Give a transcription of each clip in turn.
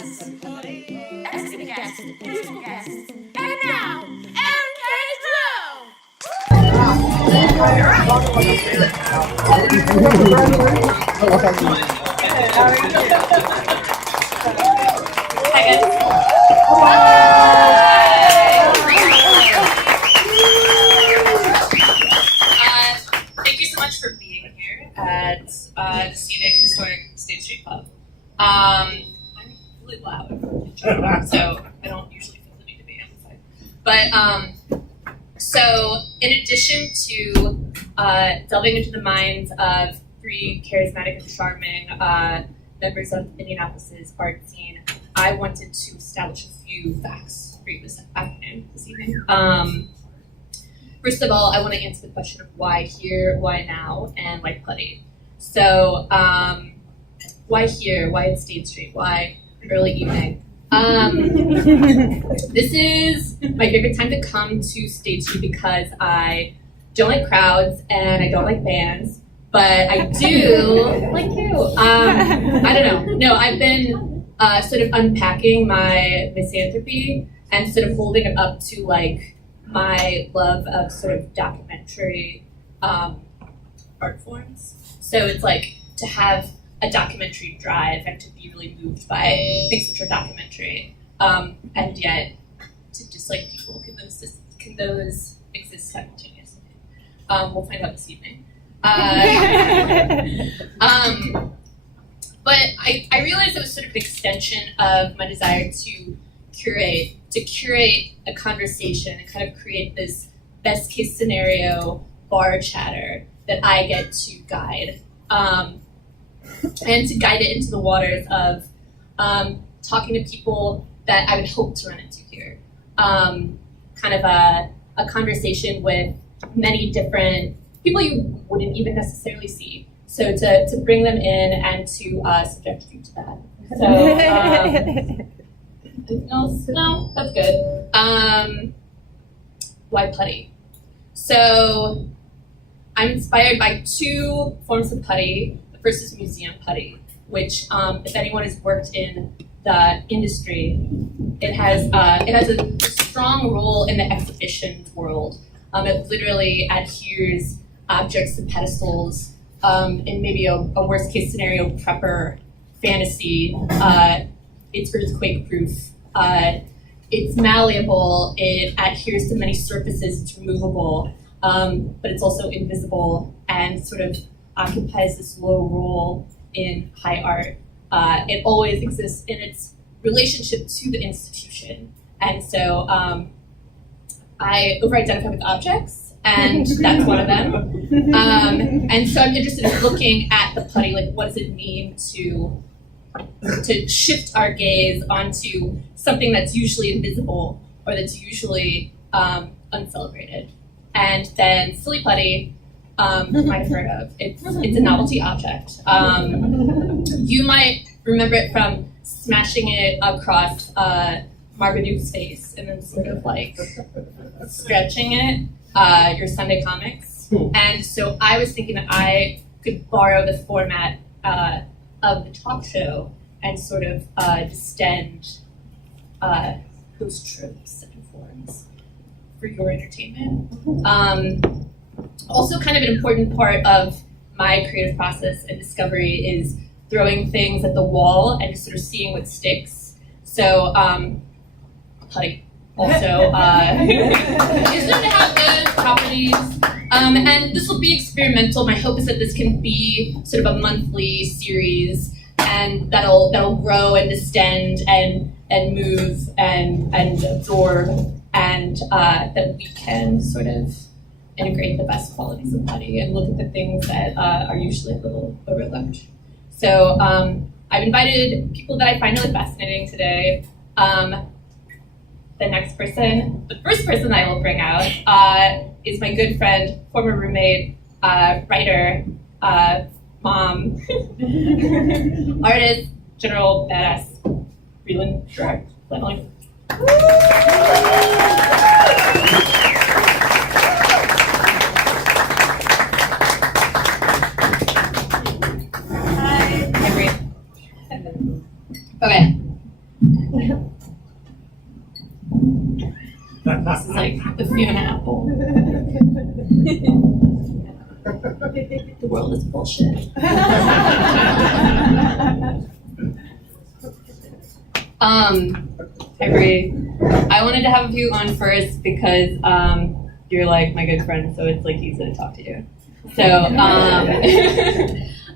Excellent guest, beautiful guest, and now, Erin K. Hi guys. Thank you so much for being here at the Scenic Historic State Street Pub. I'm really loud, so I don't usually feel the need to be amplified. But so in addition to delving into the minds of three charismatic and charming members of Indianapolis's art scene, I wanted to establish a few facts for you this evening. First of all, I want to answer the question of why here, why now, and why Putty. So, why here? Why at State Street? Why early evening? This is my favorite time to come to State Street because I don't like crowds and I don't like bands, but I do like you. I don't know. No, I've been sort of unpacking my misanthropy and sort of holding it up to like my love of sort of documentary art forms. So it's like to have a documentary drive and to be really moved by things which are documentary, and yet to dislike people. Can those exist simultaneously? We'll find out this evening. But I realized it was sort of an extension of my desire to curate a conversation and kind of create this best case scenario bar chatter that I get to guide. And to guide it into the waters of talking to people that I would hope to run into here. Kind of a conversation with many different people you wouldn't even necessarily see. So to bring them in and to subject you to that. So, anything else? No, that's good. Why putty? So I'm inspired by two forms of putty. The first is museum putty, which if anyone has worked in the industry, it has a strong role in the exhibition world. It literally adheres objects to pedestals in maybe a worst case scenario prepper fantasy. It's earthquake proof. It's malleable. It adheres to many surfaces. It's removable, but it's also invisible and sort of occupies this low role in high art. It always exists in its relationship to the institution. And so I over-identify with objects, and that's one of them. And so I'm interested in looking at the putty, like what does it mean to shift our gaze onto something that's usually invisible or that's usually uncelebrated. And then silly putty, you might have heard of. It's a novelty object. You might remember it from smashing it across Marmaduke's face and then sort of like stretching it, your Sunday comics. And so I was thinking that I could borrow the format of the talk show and sort of distend those tropes and forms for your entertainment. Also kind of an important part of my creative process and discovery is throwing things at the wall and just sort of seeing what sticks. So putty also is known to have good properties. And this will be experimental. My hope is that this can be sort of a monthly series and that'll grow and distend and move and absorb, and that we can sort of integrate the best qualities of putty and look at the things that are usually a little overlooked. So I've invited people that I find really fascinating today. The first person I will bring out is my good friend, former roommate, writer, mom, artist, general badass, Brelyn Flannelly. Okay. This is like the Fiona Apple. The world is bullshit. Parry, I wanted to have you on first because you're like my good friend, so it's like easy to talk to you. So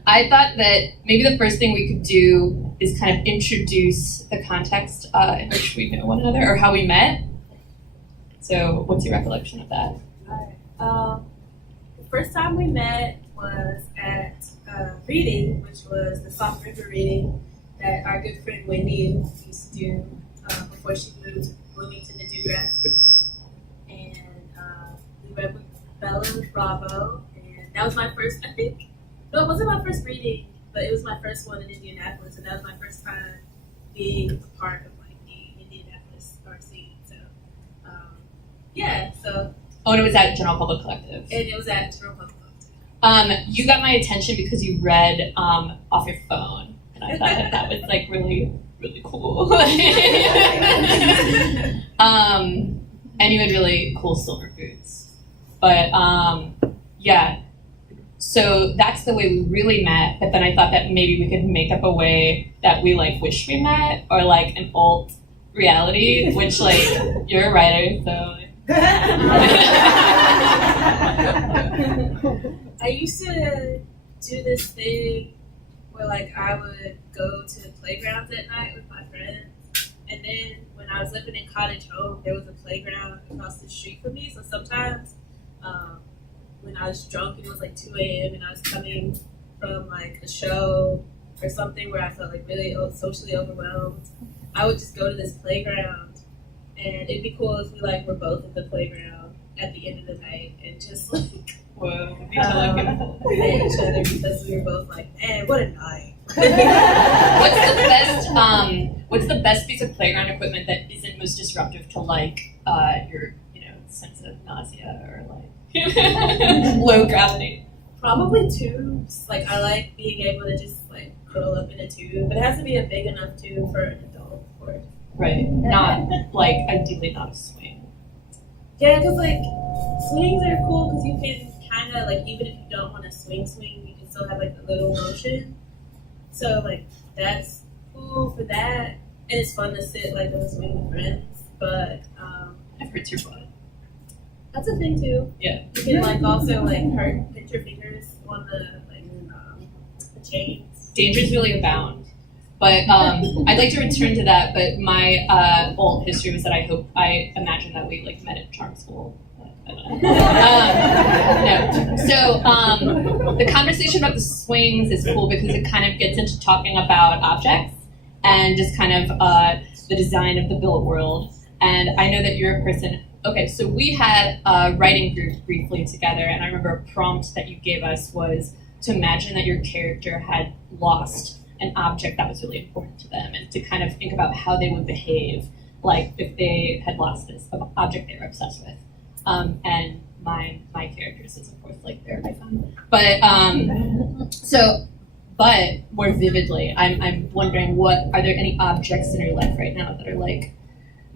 I thought that maybe the first thing we could do is kind of introduce the context in which we know one another or how we met. So what's your recollection of that? The first time we met was at reading, which was the Soft River reading that our good friend Wendy used to do before she moved to Bloomington to do grad school. And we read with Bella Bravo, and that was my first, I think, no, it wasn't my first reading, but it was my first one in Indianapolis, and that was my first time being a part of like the Indianapolis art scene. So, yeah, so. Oh, and it was at General Public Collective. And it was at General Public Collective. You got my attention because you read off your phone, and I thought that was like really, really cool. And you had really cool silver boots. But yeah, so that's the way we really met. But then I thought that maybe we could make up a way that we like wish we met, or like an alt reality, which like you're a writer, so. I used to do this thing where like I would go to playgrounds at night with my friends, and then when I was living in Cottage Home, there was a playground across the street from me. So sometimes when I was drunk and it was like 2 a.m. and I was coming from like a show or something where I felt like really socially overwhelmed, I would just go to this playground. And it'd be cool if we like were both at the playground at the end of the night and just like whoa, at each other because we were both like, man, what a night. What's the best piece of playground equipment that isn't most disruptive to like your sense of nausea or like low gravity? Probably tubes. Like I like being able to just like curl up in a tube, but it has to be a big enough tube for an adult, of course. Right, not like ideally not a swing. Yeah, because like swings are cool because you can kind of like, even if you don't want to swing, you can still have like a little motion. So like that's cool for that, and it's fun to sit like on a swing with friends. But it hurts your butt. That's a thing too. Yeah, you can like also like pinch your fingers on the like the chains. Dangers really abound. But I'd like to return to that. But my old history was that I imagine that we like met at charm school. No. So the conversation about the swings is cool because it kind of gets into talking about objects and just kind of the design of the built world. And I know that you're a person. Okay, so we had a writing group briefly together, and I remember a prompt that you gave us was to imagine that your character had lost an object that was really important to them, and to kind of think about how they would behave, like if they had lost this object they were obsessed with. And my characters is of course like their iPhone. But but more vividly, I'm wondering, are there any objects in your life right now that are like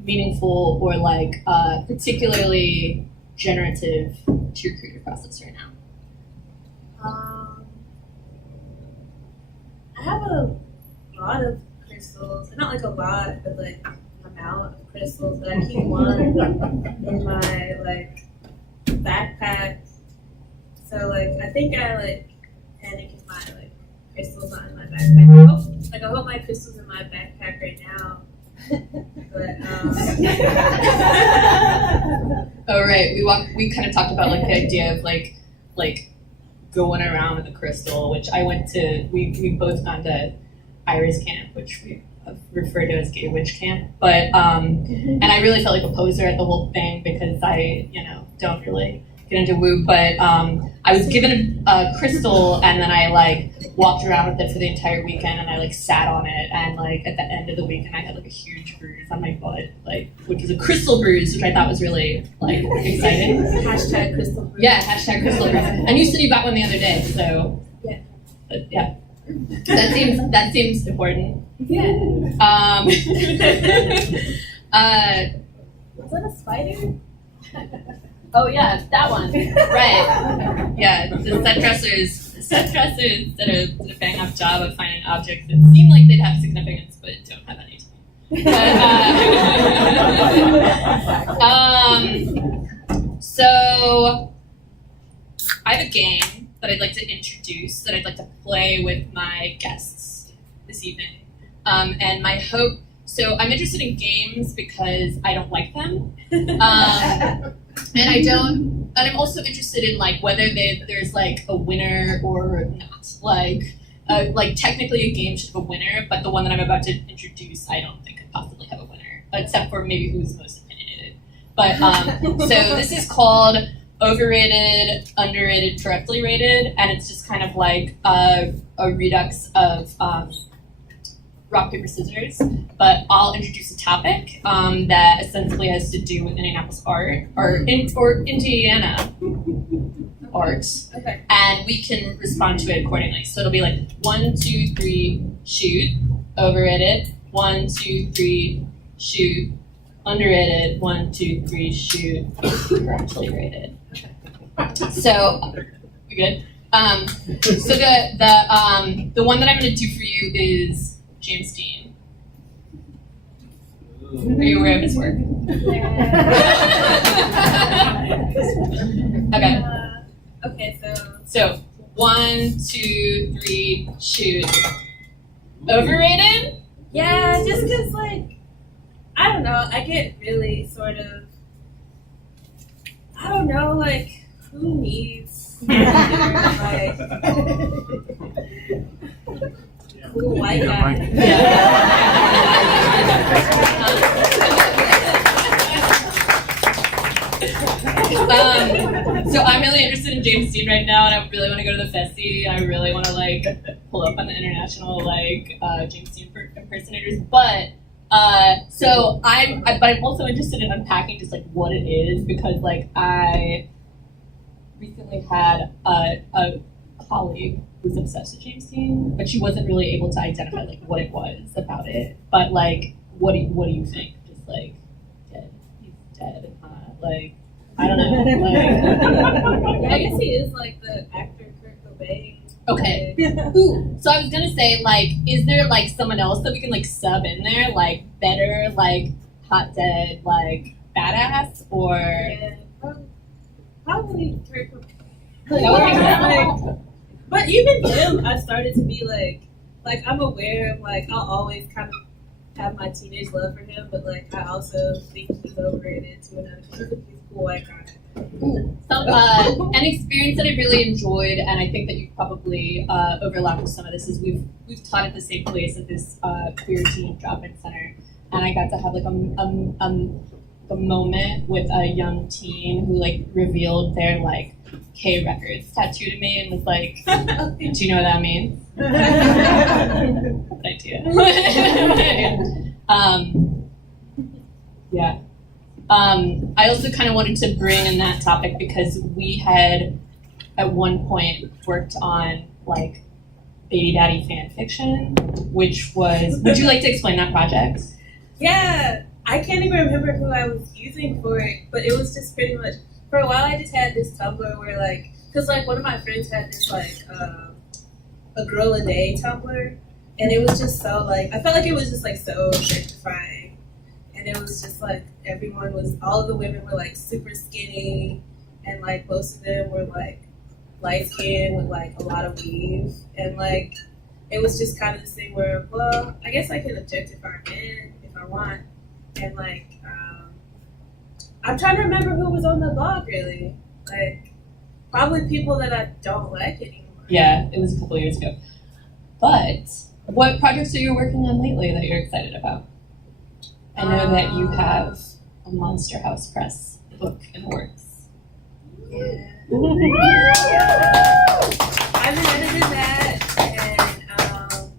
meaningful or like particularly generative to your creative process right now? I have a lot of crystals, not like a lot, but like an amount of crystals. But I keep one in my like backpack. So like I think I like panic if my like crystals not in my backpack. I hope my crystals in my backpack right now. But oh right, we kind of talked about like the idea of like going around with a crystal, which I went to. We both gone to Iris camp, which we refer to as Gay Witch Camp. But and I really felt like a poser at the whole thing because I don't really get into woo. But I was given a crystal, and then I like walked around with it for the entire weekend, and I like sat on it, and like at the end of the weekend I had like a huge bruise on my butt, like which was a crystal bruise, which I thought was really like exciting. Hashtag crystal bruise. Yeah, hashtag crystal bruise. And you said you got one the other day, so yeah. But yeah. That seems important. Yeah. Was that a spider? Oh yeah, that one. Right. Yeah, the set dressers did a bang up job of finding objects that seem like they'd have significance but don't have any. So I have a game that I'd like to introduce that I'd like to play with my guests this evening. And my hope, so I'm interested in games because I don't like them. And I'm also interested in like whether there's like a winner or not. Like technically a game should have a winner, but the one that I'm about to introduce, I don't think could possibly have a winner, except for maybe who's most opinionated. But so this is called Overrated, Underrated, Correctly Rated, and it's just kind of like a redux of rock, paper, scissors, but I'll introduce a topic that essentially has to do with Indianapolis art, or Indiana art, Okay. and we can respond to it accordingly. So it'll be like 1, 2, 3, shoot, overrated, 1, 2, 3, shoot, underrated, 1, 2, 3, shoot, correctly rated. So, we good? So the one that I'm going to do for you is James Dean. Are you aware of his work? Okay. Okay, So 1, 2, 3, shoot. Overrated? yeah, just because, like, I don't know, I get really sort of, I don't know, like, who needs, like, cool white guy? So I'm really interested in James Dean right now, and I really want to go to the Festi, and I really want to like pull up on the international like James Dean impersonators. But but I'm also interested in unpacking just like what it is, because like I recently had a colleague who's obsessed with James Dean, but she wasn't really able to identify like what it was about it. But like, what do you think? Just like dead, he's dead, like. I don't know. Like, Yeah, I guess he is like the actor Kurt Cobain. okay. Ooh. So I was gonna say, like, is there like someone else that we can like sub in there, like better, like hot dead, like badass, or? Yeah, probably Kurt Cobain. That would be Like, but even him, I started to be like I'm aware of like I'll always kind of have my teenage love for him, but like I also think he's overrated to another degree. He's cool white guy. An experience that I really enjoyed, and I think that you probably overlap with some of this, is we've taught at the same place at this queer teen drop-in center, and I got to have like a moment with a young teen who like revealed their like K records tattoo to me and was like, "Do you know what that means?" Good idea. Yeah. I also kind of wanted to bring in that topic because we had at one point worked on like baby daddy fan fiction, which was, would you like to explain that project? Yeah, I can't even remember who I was using for it, but it was just pretty much, for a while I just had this Tumblr where like, cause like one of my friends had this like, a girl a day Tumblr, and it was just so like, I felt like it was just like so objectifying. And it was just like all of the women were like super skinny, and like most of them were like light skinned with like a lot of weave, and like it was just kind of this thing where, well, I guess I can objectify men if I want, and like I'm trying to remember who was on the blog really, like probably people that I don't like anymore. Yeah, it was a couple of years ago. But what projects are you working on lately that you're excited about? I know that you have a Monster House Press book in the works. Yeah. I've been editing that, and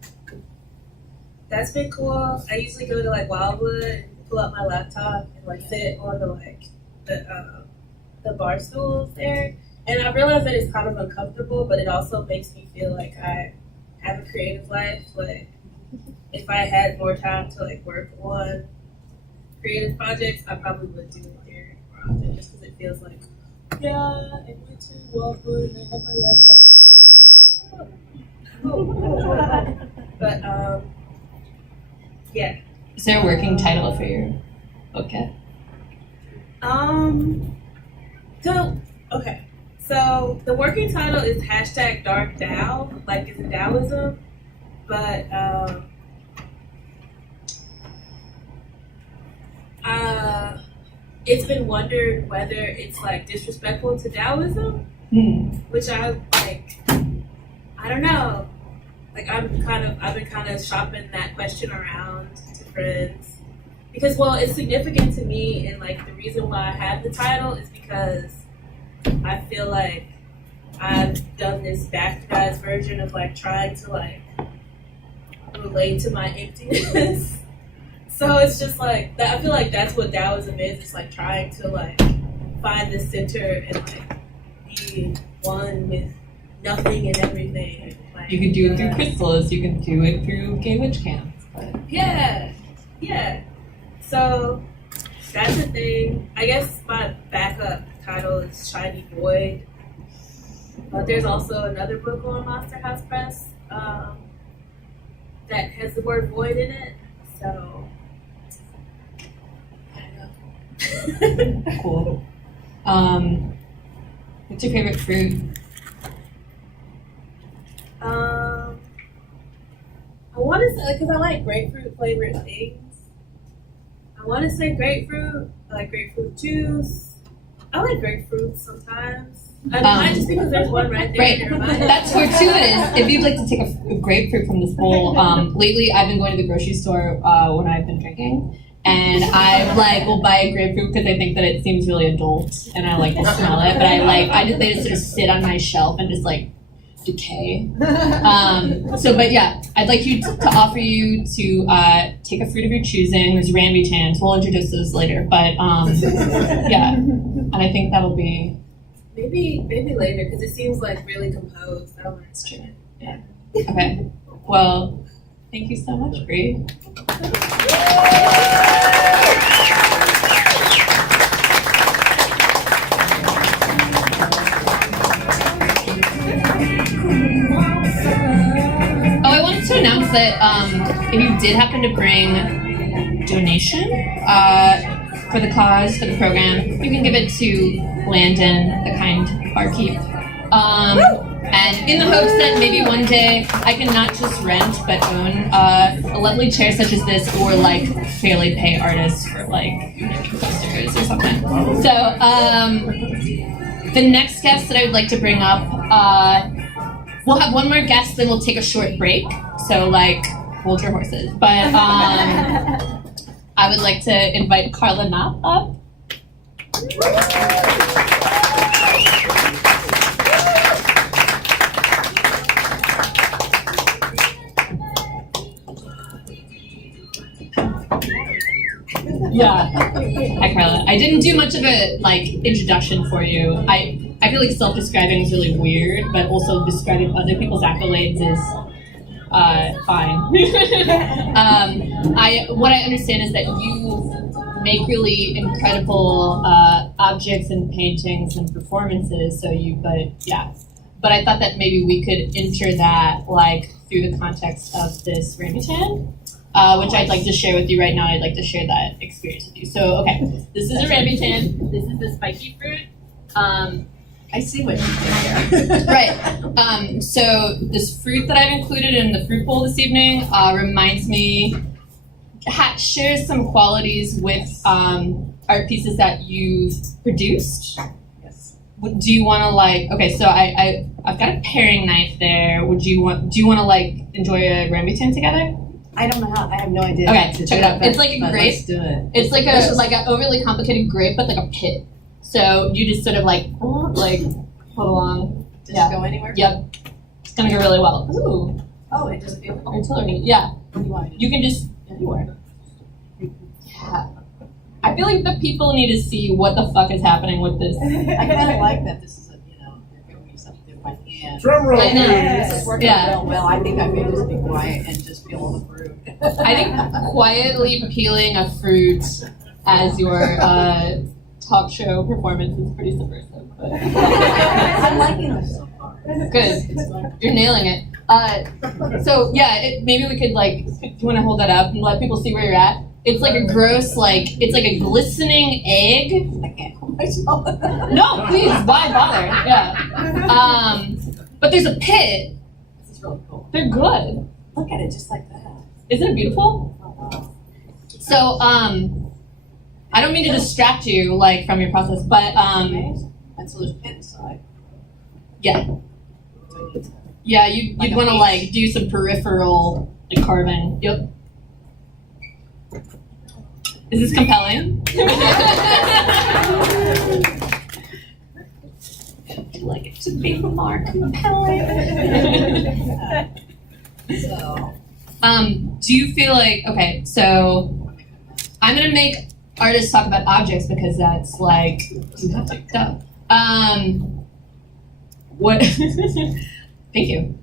that's been cool. I usually go to like Wildwood and pull out my laptop and like sit on the bar stools there, and I realize that it's kind of uncomfortable, but it also makes me feel like I have a creative life. Like if I had more time to like work on creative projects, I probably would do it there more often, just because it feels like, yeah, I went to Walmart and I had my laptop. But yeah. Is there a working title for your book yet? So the working title is #DarkDao, like it's a Taoism, but it's been wondered whether it's like disrespectful to Taoism, which I don't know. Like I've been kind of shopping that question around to friends because, well, it's significant to me, and like the reason why I have the title is because I feel like I've done this bastardized version of like trying to like relate to my emptiness. So it's just like that. I feel like that's what Taoism is. It's like trying to like find the center and like be one with nothing and everything. Like, You can do it through crystals. You can do it through gay witch camps. But yeah. So that's the thing. I guess my backup title is Shiny Void. But there's also another book on Monster House Press that has the word void in it. So I don't know. cool. What's your favorite fruit? I want to say, because I like grapefruit flavored things. I want to say grapefruit. I like grapefruit juice. I like grapefruit sometimes. I might just because there's one right there. Right. Never mind. That's fortuitous. If you'd like to take a grapefruit from this bowl, lately I've been going to the grocery store when I've been drinking, and I will buy a grapefruit because I think that it seems really adult, and I like to smell it. But they just sort of sit on my shelf and just like decay. But yeah, I'd like to offer you to take a fruit of your choosing. There's rambutans. We'll introduce those later, but yeah, and I think that'll be. Maybe later, because it seems like really composed. I don't want to it. Yeah. Okay. Well, thank you so much, Bree. Oh, I wanted to announce that if you did happen to bring donation for the cause, for the program, you can give it to Landon, the kind barkeep. And in the hopes that maybe one day I can not just rent but own a lovely chair such as this, or fairly pay artists for posters or something. So the next guest that I would like to bring up, we'll have one more guest, then we'll take a short break. So hold your horses. But I would like to invite Carla Knopp up. Yeah. Hi, Carla. I didn't do much of a introduction for you. I feel like self-describing is really weird, but also describing other people's accolades is fine. What I understand is that you make really incredible objects and paintings and performances. But I thought that maybe we could enter that through the context of this rambutan. Which I'd like to share with you right now. I'd like to share that experience with you. So, okay, this is a rambutan. This is the spiky fruit. I see what you did here. Right. So this fruit that I've included in the fruit bowl this evening reminds me, shares some qualities with art pieces that you've produced. Yes. Do you want to okay, so I've got a paring knife there. Do you want to enjoy a rambutan together? I don't know how. I have no idea. Okay, check it out. It's like a grape. Let's do it. It's like an overly complicated grape, but like a pit. So you just sort of hold along. Does it go anywhere? Yep. It's gonna go really well. Ooh. Oh, it doesn't feel. Artillery. Yeah. What do you want? You can just anywhere. Yeah. I feel like the people need to see what the fuck is happening with this. I kind of like that. This is you're giving me something to my hand. Drum roll. I know. This is working Yeah. real well. I think I may just be quiet and just peel all the fruit. I think quietly peeling a fruit as your talk show performance is pretty subversive. But I'm liking this so far. good. You're nailing it. So yeah, maybe we could do you want to hold that up and let people see where you're at? It's like a gross, it's like a glistening egg. I can't hold myself. No, please, why bother? Yeah. But there's a pit. This is really cool. They're good. Look at it just like that. Isn't it beautiful? Oh, wow. So, I don't mean to distract you, from your process, but, Amazing. And so there's pit inside. yeah. Yeah, you'd want to, do some peripheral, carving. Yep. Is this compelling? Would you like it to be more compelling? So. Do you feel okay, so I'm gonna make artists talk about objects because that's duh. What thank you.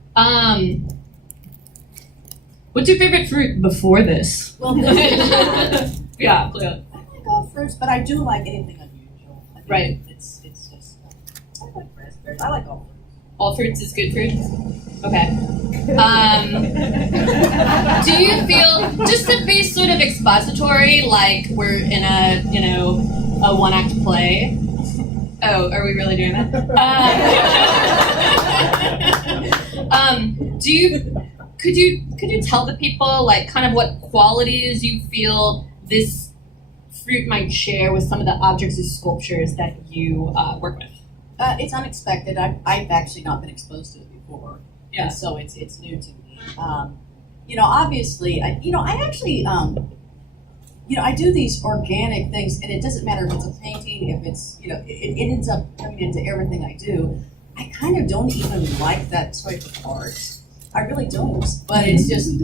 What's your favorite fruit before this? Well, this is, Yeah. I like all fruits, but I do like anything unusual. I think Right. It's just, I like raspberries. I like all fruits. All fruits is good fruits? Okay. Do you feel, just to be sort of expository, like we're in a one-act play? Oh, are we really doing that? Could you tell the people, kind of what qualities you feel this fruit might share with some of the objects or sculptures that you work with? It's unexpected. I've actually not been exposed to it before. Yeah. And so it's new to me. Obviously, I do these organic things, and it doesn't matter if it's a painting, if it's, it ends up coming into everything I do. I kind of don't even like that type of art. I really don't, but it's just,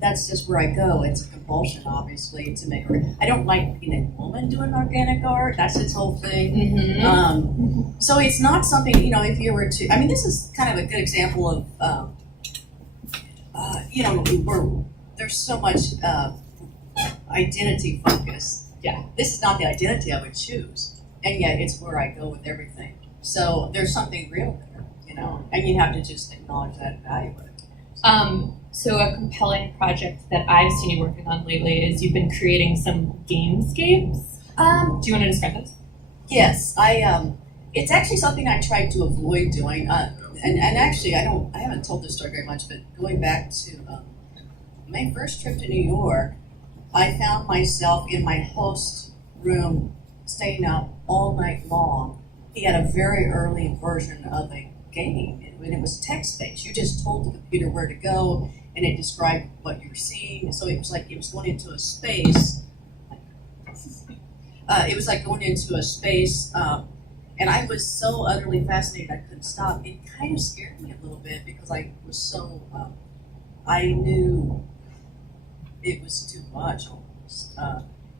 that's just where I go. It's a compulsion, obviously, to make art. I don't like being a woman doing organic art. That's its whole thing. Mm-hmm. So it's not something, if you were to, this is kind of a good example of, there's so much identity focus. Yeah. This is not the identity I would choose, and yet it's where I go with everything. So there's something real there, and you have to just acknowledge that and value it. So a compelling project that I've seen you working on lately is you've been creating some gamescapes. Do you want to describe this? Yes, it's actually something I tried to avoid doing, and actually I haven't told this story very much, but going back to my first trip to New York, I found myself in my host room staying up all night long. He had a very early version of a game, and it was text-based. You just told the computer where to go, and it described what you were seeing. So it was like it was going into a space. It was like going into a space, and I was so utterly fascinated I couldn't stop. It kind of scared me a little bit because I was so, I knew it was too much almost.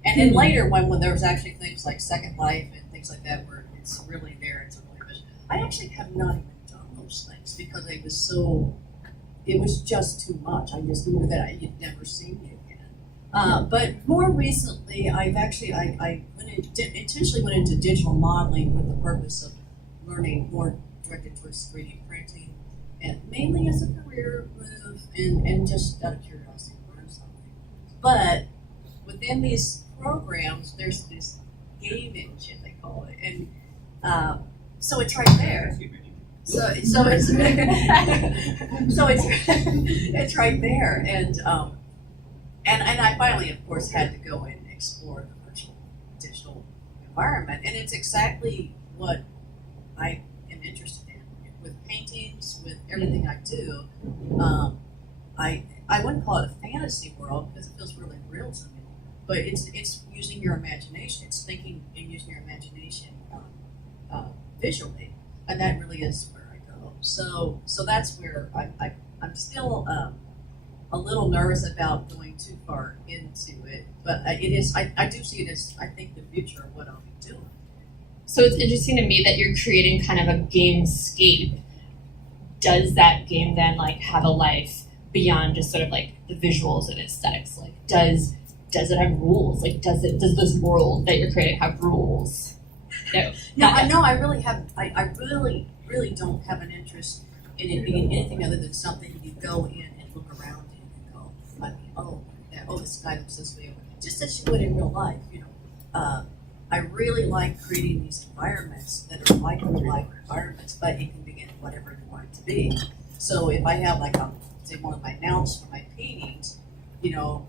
And then later when there was actually things like Second Life and things like that where it's really there, it's a really vision. I actually have not even done those things because it was just too much. I just knew that I had never seen it again. But more recently, I intentionally went into digital modeling with the purpose of learning more directed towards 3D printing, and mainly as a career move and just out of curiosity to learn something. But within these programs, there's this game engine, they call it, and so it's right there. So it's it's right there, and I finally, of course, had to go and explore the virtual digital environment, and it's exactly what I am interested in with paintings, with everything I do. I wouldn't call it a fantasy world because it feels really real to me, but it's using your imagination. It's thinking and using your imagination visually, and that really is where I go. So that's where I'm still a little nervous about going too far into it, but it is. I do see it as, I think, the future of what I'll be doing. So it's interesting to me that you're creating kind of a gamescape does that game then like have a life beyond just sort of like the visuals and aesthetics? Like, does it have rules? Like, does this world that you're creating have rules? No, I really have. I really don't have an interest in it being anything other than something you go in and look around in and go, I mean, this guy looks this way, just as you would in real life, you know. I really like creating these environments that are like real-life environments, but it can be in whatever you want it to be. So if I have like say one of my mounts for my paintings, you know,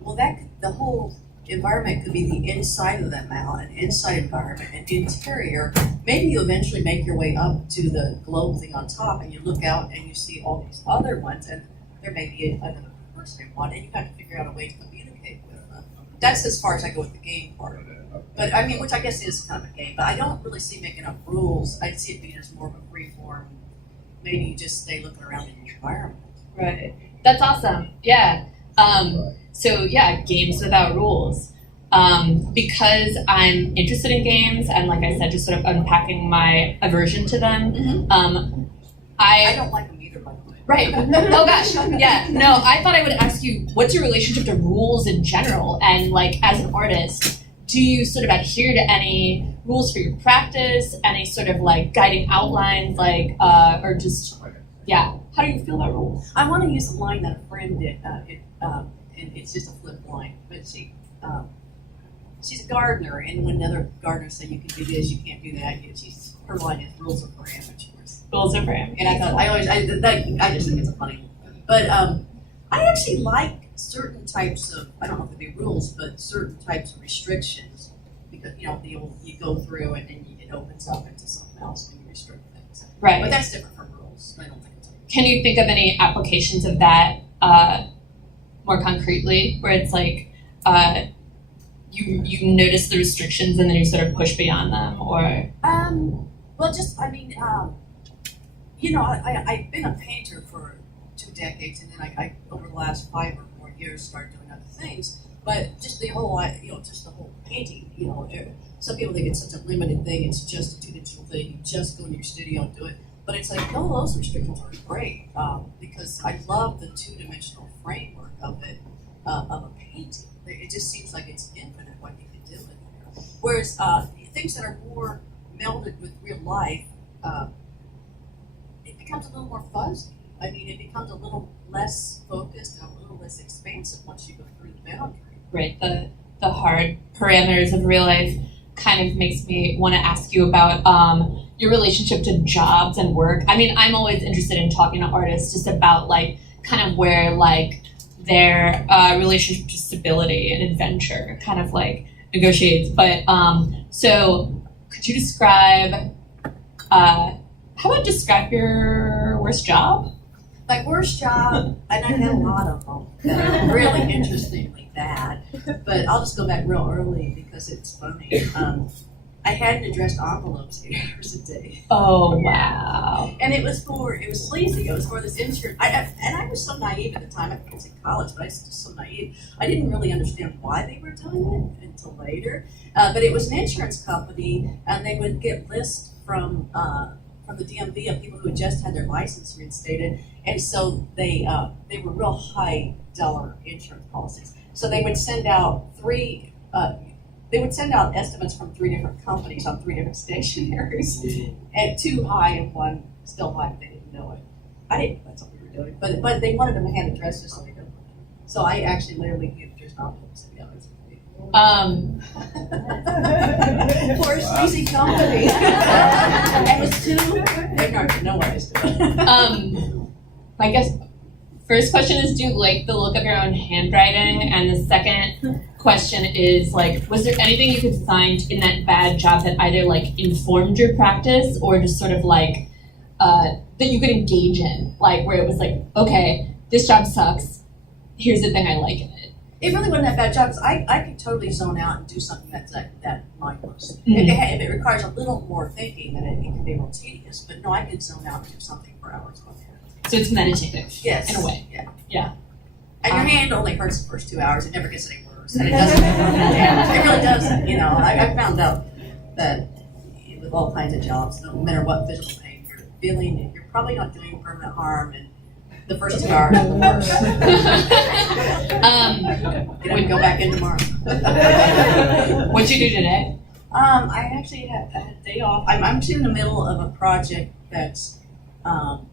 well the whole environment could be the inside of that mount, an inside environment, an interior. Maybe you eventually make your way up to the globe thing on top, and you look out and you see all these other ones, and there may be another person in one, and you have to figure out a way to communicate with them. That's as far as I go with the game part of it. But I mean, which I guess is kind of a game, but I don't really see making up rules. I see it being as more of a free form. Maybe you just stay looking around in your environment. Right. That's awesome. Yeah. So yeah, games without rules. Because I'm interested in games and like I said, just sort of unpacking my aversion to them. Mm-hmm. I don't like them either, by the way. Right. Oh gosh. Yeah. No, I thought I would ask you, what's your relationship to rules in general? And like as an artist, do you sort of adhere to any rules for your practice? Any sort of like guiding outlines, like, or just, yeah. How do you feel about rules? I want to use a line that a friend did, and it's just a flip line, but she's a gardener, and when another gardener said you can do this, you can't do that, her line is rules are for amateurs. Rules are for amateurs. And I thought, I just think it's a funny one. But I actually like certain types of, I don't know if it'd be rules, but certain types of restrictions, because, you know, you go through and then it opens up into something else when you restrict things. Right. But that's different from rules. I don't think it's like, can you think of any applications of that more concretely, where it's like you notice the restrictions and then you sort of push beyond them, or? Well, just, I mean, you know, I've been a painter for 2 decades, and then I over the last 5 or more years started doing other things. But just the whole, you know, just the whole painting, you know, some people think it's such a limited thing. It's just a 2-dimensional thing. You just go into your studio and do it. But it's like, no, those restrictions are great because I love the 2-dimensional framework of it, of a painting. It just seems like it's infinite what you can do in there. Whereas things that are more melded with real life, it becomes a little more fuzzy. I mean, it becomes a little less focused and a little less expansive once you go through the boundary. Right, the hard parameters of real life kind of makes me want to ask you about your relationship to jobs and work. I mean, I'm always interested in talking to artists just about like kind of where like their relationship to stability and adventure kind of like negotiates. But so could you describe, how about describe your worst job? My worst job, and I had a lot of them that are really interestingly bad, but I'll just go back real early because it's funny. I hadn't addressed envelopes 8 hours a day. Oh, wow. And it was sleazy. It was for this insurance. And I was so naive at the time. I think I was in college, but I was just so naive. I didn't really understand why they were doing it until later. But it was an insurance company, and they would get lists from the DMV of people who had just had their license reinstated. And so they were real high dollar insurance policies. So they would send out estimates from 3 different companies on 3 different stationaries, and 2 high and 1 still high, but they didn't know it. I didn't know that's what we were doing, but they wanted them to hand addresses so they didn't. So I actually literally gave just envelopes to be honest with you. Poor sleazy company. It was too ignorant to know what I was doing. I guess first question is, do you like the look of your own handwriting? And the second question is, like, was there anything you could find in that bad job that either like informed your practice or just sort of like that you could engage in, like where it was like, okay, this job sucks, here's the thing I like in it? It really wasn't that bad job because I could totally zone out and do something that's that mindless. Mm-hmm. If it requires a little more thinking, then it can be a little tedious. But no, I could zone out and do something for hours on end. So it's meditative, yes, in a way. Yeah. And your hand only hurts the first 2 hours. It never gets any worse, and it doesn't. It really doesn't. You know, I found out that with all kinds of jobs, no matter what physical pain you're feeling, you're probably not doing permanent harm, and the first 2 hours are the worst. And I would go back in tomorrow. What'd you do today? I actually had a day off. I'm in the middle of a project that's,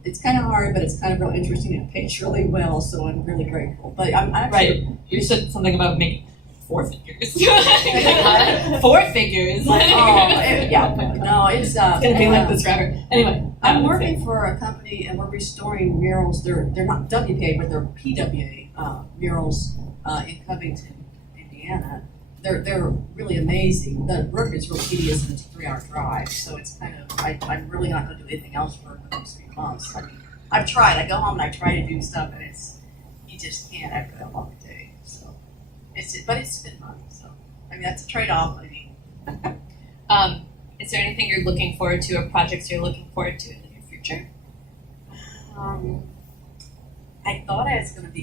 it's kind of hard, but it's kind of real interesting and it pays really well, so I'm really grateful. But I'm actually... Right. You said something about making 4 figures. 4 figures. Yeah. No, it's gonna be like this forever. Anyway, I'm working for a company and we're restoring murals. They're not WPA, but they're PWA murals in Covington, Indiana. They're really amazing. The work is real tedious and it's a 3-hour drive, so it's kind of I'm really not going to do anything else for the next 3 months. I mean, I've tried. I go home and I try to do stuff, and you just can't after that long day. So but it's been fun. So I mean that's a trade-off. I mean. Is there anything you're looking forward to, or projects you're looking forward to in the near future? I thought I was going to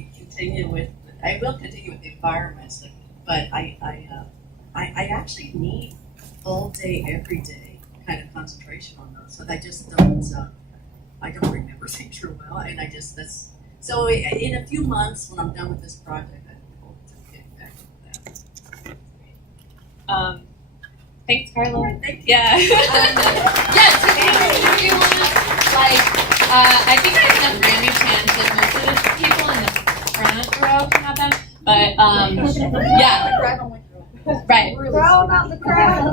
I will continue with the environments, but I actually need all day, every day kind of concentration on those. So I just don't remember things real well, and so in a few months when I'm done with this project, I hope to get back to that. Thanks, Carla. Thank you. Yeah. Yes. If you want, I think I have enough Grammy fans that most of the people in the front row can have them. But yeah. Right. Throw them out the crowd.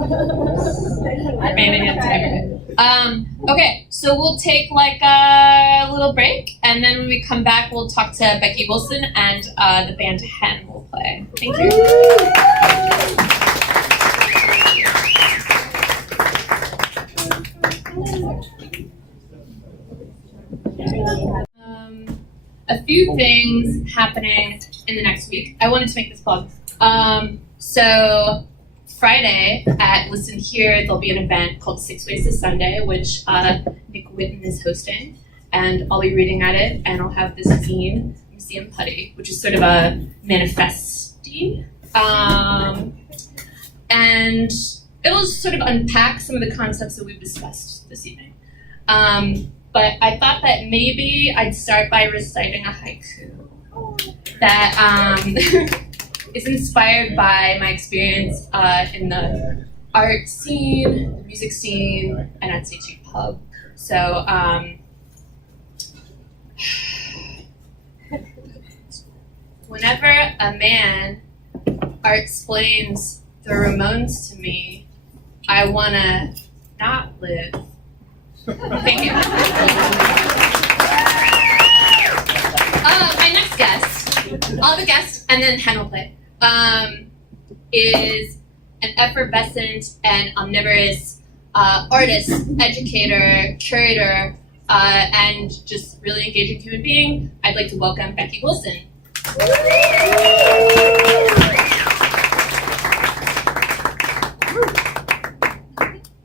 Okay, so we'll take like a little break, and then when we come back, we'll talk to Becky Wilson, and the band HEN will play. Thank you. A few things happening in the next week. I wanted to make this plug. So Friday at Listen Here, there'll be an event called 6 Ways to Sunday, which Nick Whitten is hosting, and I'll be reading at it, and I'll have this zine, Museum Putty, which is sort of a manifesti, and it'll sort of unpack some of the concepts that we've discussed this evening. But I thought that maybe I'd start by reciting a haiku that is inspired by my experience in the art scene, the music scene, and at CG Pub. So, whenever a man art-splains the Ramones to me, I wanna not live. Thank you. My next guest, all the guests, and then HEN will play, is an effervescent and omnivorous artist, educator, curator, and just really engaging human being. I'd like to welcome Becky Wilson.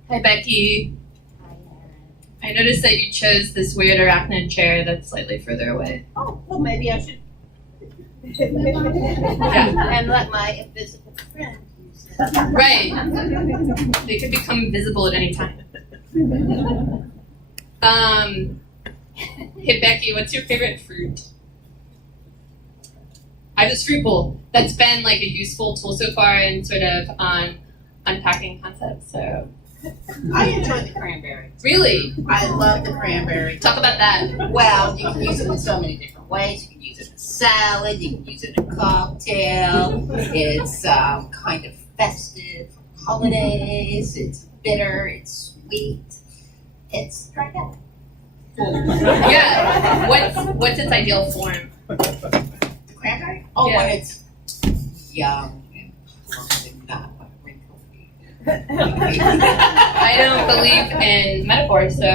Hi, Becky. I noticed that you chose this weird arachnid chair that's slightly further away. Oh, well, maybe I should. Yeah. And let my invisible friend use it. Right. They could become visible at any time. Hey, Becky, what's your favorite fruit? I have this fruit bowl that's been like a useful tool so far in sort of unpacking concepts, so. I enjoy the cranberry. Really? I love the cranberry. Talk about that. Well, you can use it in so many different ways. You can use it in salad. You can use it in a cocktail. It's kind of festive for holidays. It's bitter. It's sweet. It's dried out. Yeah. What's its ideal form? The cranberry? Oh, Yeah. when it's young and plump and not wrinkly. I don't believe in metaphors, so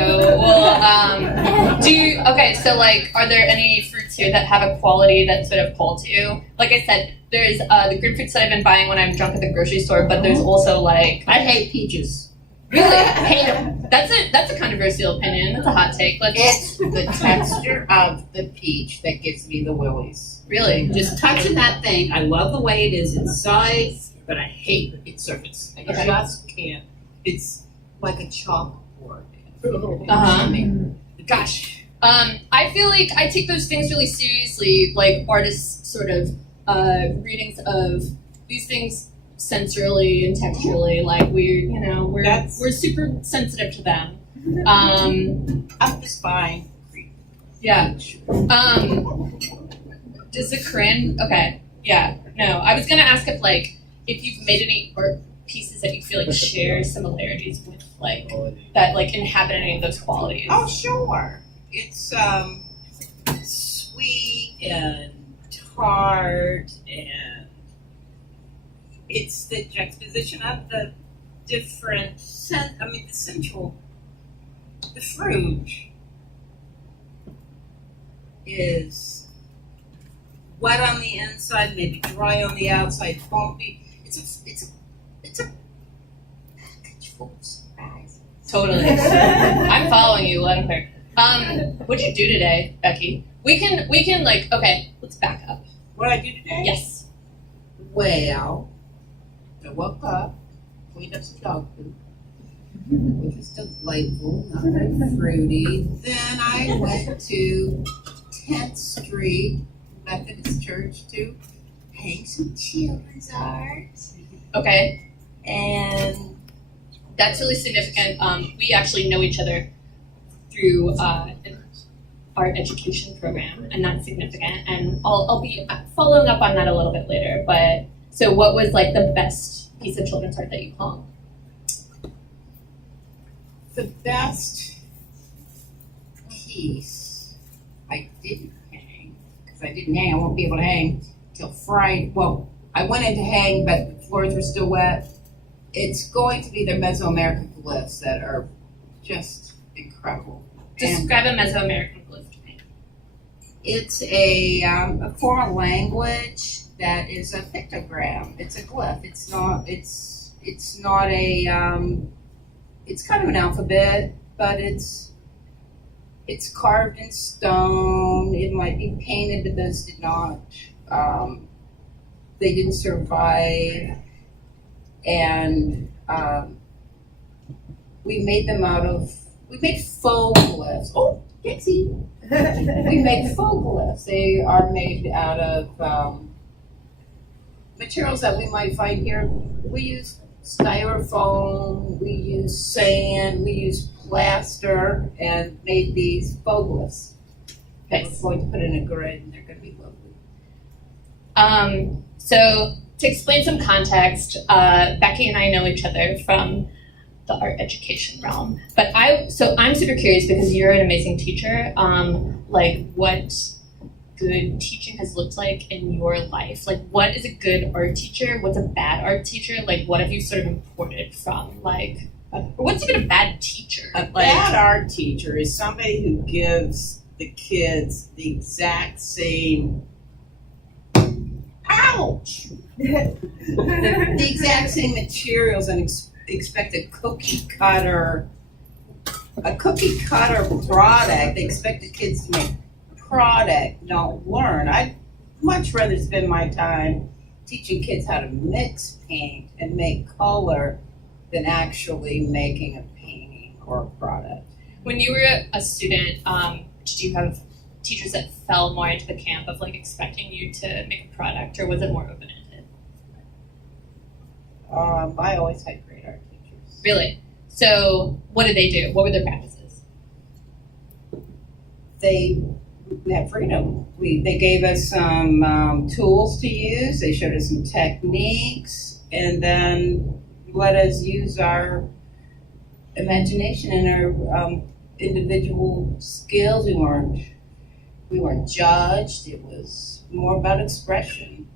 so like, are there any fruits here that have a quality that sort of calls to you? Like I said, there's the grapefruits that I've been buying when I'm drunk at the grocery store, but there's also like, I hate peaches. really? I hate them. That's a controversial opinion. That's a hot take. It's the texture of the peach that gives me the willies. Really? Just touching that thing, I love the way it is inside, but I hate its surface. I Okay. just can't. It's like a chalkboard. Uh-huh. I mean, gosh, I feel like I take those things really seriously, like artists' sort of readings of these things sensorily and texturally. Like we're super sensitive to them. I'm just fine. Yeah. Does the Corinne? Okay. Yeah. No, I was gonna ask if you've made any art pieces that you feel like share similarities with that inhabit any of those qualities. Oh, sure. It's sweet and tart, and it's the juxtaposition of the different the fruit is wet on the inside, maybe dry on the outside, bumpy. It's a package full of surprises. Totally. I'm following you loud and clear. What'd you do today, Becky? We can okay, let's back up. What did I do today? Yes. Well, I woke up, cleaned up some dog food, which was delightful, not very fruity. Then I went to 10th Street Methodist Church to hang some children's art. Okay. And That's really significant. We actually know each other through an art education program, and that's significant. And I'll be following up on that a little bit later. But so, what was the best piece of children's art that you hung? the best piece I didn't hang, because I didn't hang, I won't be able to hang till Friday. Well, I went in to hang, but the floors were still wet. It's going to be the Mesoamerican glyphs that are just incredible. Describe a Mesoamerican glyph to me. It's a foreign language that is a pictogram. It's a glyph. It's not a it's kind of an alphabet, but it's carved in stone. It might be painted, but those did not. They didn't survive, and we made them we made faux glyphs. Oh, Dixie! We made faux glyphs. They are made out of materials that we might find here. We use styrofoam, we use sand, we use plaster, and made these faux glyphs. Okay, we're going to put in a grid, and they're going to be lovely. So to explain some context, Becky and I know each other from the art education realm. But I'm super curious because you're an amazing teacher. What good teaching has looked like in your life? What is a good art teacher? What's a bad art teacher? What have you sort of imported from or what's even a bad teacher? A bad art teacher is somebody who gives the kids the exact same the exact same materials and expect a cookie cutter product. They expect the kids to make product, not learn. I'd much rather spend my time teaching kids how to mix paint and make color than actually making a painting or a product. When you were a student, did you have teachers that fell more into the camp of expecting you to make a product, or was it more open-ended? I always had great art teachers. Really? So what did they do? What were their practices? They had freedom. They gave us some tools to use. They showed us some techniques, and then let us use our imagination and our individual skills. We weren't judged. It was more about expression.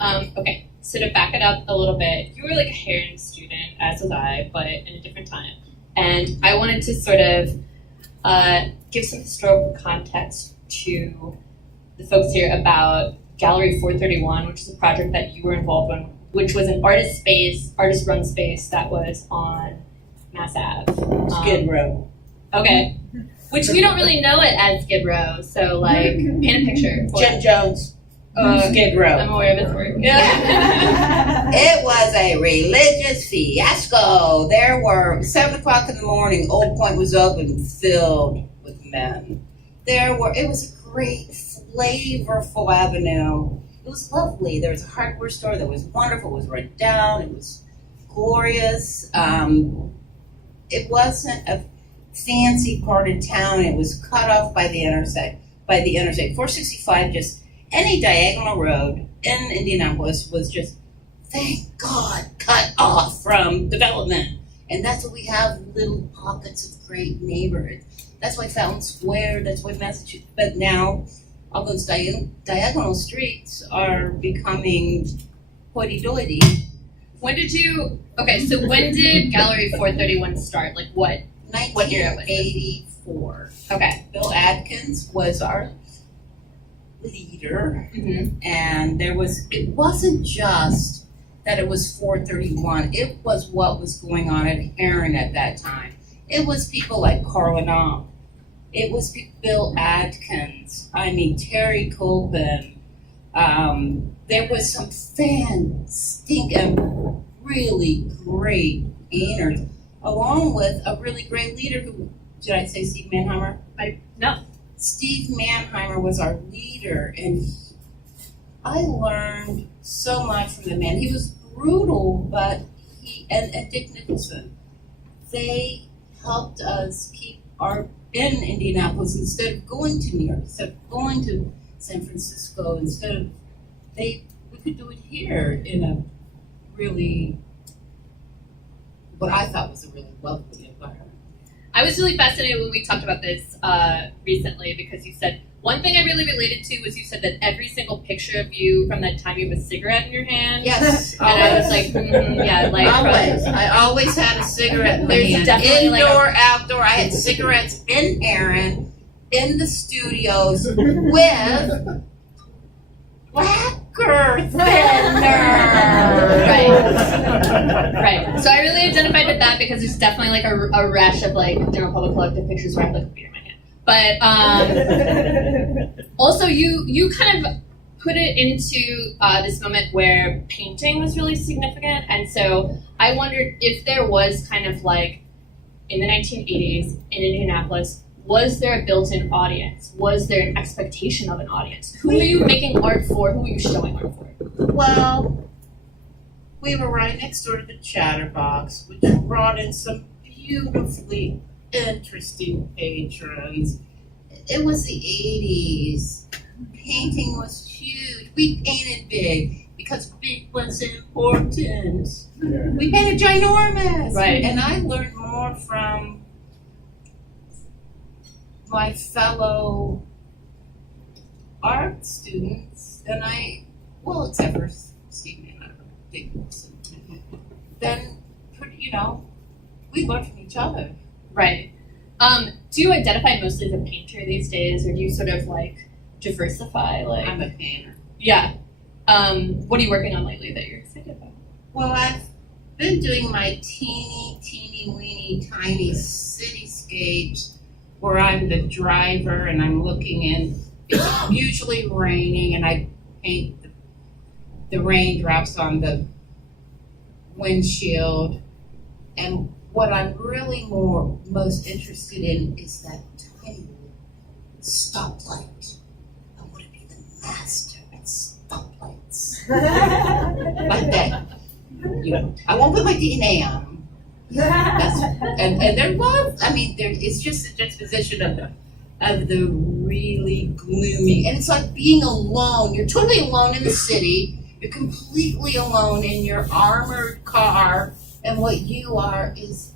Okay, so to back it up a little bit, you were a Heron student, as was I, but in a different time. And I wanted to sort of give some historical context to the folks here about Gallery 431, which is a project that you were involved in, which was an artist-run space that was on Mass Ave. Skid Row. Okay. Which we don't really know it as Skid Row, so paint a picture. Jim Jones. Skid Row. I'm aware of its work. Yeah. It was a religious fiasco. There were 7 o'clock in the morning. Old Point was open, filled with men. It was a great, flavorful avenue. It was lovely. There was a hardware store that was wonderful. It was right down. It was glorious. It wasn't a fancy part of town. It was cut off by the interstate. 465, just any diagonal road in Indianapolis was just, thank God, cut off from development. And that's what we have, little pockets of great neighborhoods. That's why Fountain Square, that's why Massachusetts, but now all those diagonal streets are becoming hoity-toity. When did Gallery 431 start? Like what year was it? 1984. Okay. Bill Adkins was our leader, Mm-hmm. and it wasn't just that it was 431, it was what was going on at Erin at that time. It was people like Carla Knopp. It was Bill Adkins. I mean, Terry Colvin. There was some stinking, really great painters, along with a really great leader who, did I say Steve Mannheimer? No. Steve Mannheimer was our leader, and I learned so much from the man. He was brutal, but and Dick Nicholson, they helped us keep art in Indianapolis instead of going to New York, instead of going to San Francisco, we could do it here in a really, what I thought was a really lovely environment. I was really fascinated when we talked about this recently because you said, one thing I really related to was you said that every single picture of you from that time you have a cigarette in your hand. Yes, And I was like, yeah, like always. I always had a cigarette in my There's hand. definitely like Indoor, outdoor. I had cigarettes in Erin, in the studios, with lacquer thinner. Right. So I really identified with that because there's definitely like a rush of like general public collective pictures where I have like a beer in my hand. But also you kind of put it into this moment where painting was really significant, and so I wondered if there was kind of like in the 1980s in Indianapolis, was there a built-in audience? Was there an expectation of an audience? Who were you making art for? Who were you showing art for? Well, we were right next door to the Chatterbox, which brought in some beautifully interesting patrons. It was the 80s. Painting was huge. We painted big because big was important. We painted ginormous. Right. And I learned more from my fellow art students than except for Steve Mannheimer, Becky Wilson. Then, we learned from each other. Right. Do you identify mostly as a painter these days, or do you sort of like diversify? Like I'm a painter. Yeah. What are you working on lately that you're excited about? Well, I've been doing my teeny weeny tiny cityscapes where I'm the driver and I'm looking in. It's usually raining and I paint the raindrops on the windshield. And what I'm really most interested in is that tiny stoplight. I want to be the master at stoplights. Like that. I won't put my DNA on them. And there was, it's just a juxtaposition of the really gloomy, and it's like being alone. You're totally alone in the city. You're completely alone in your armored car, and what you are is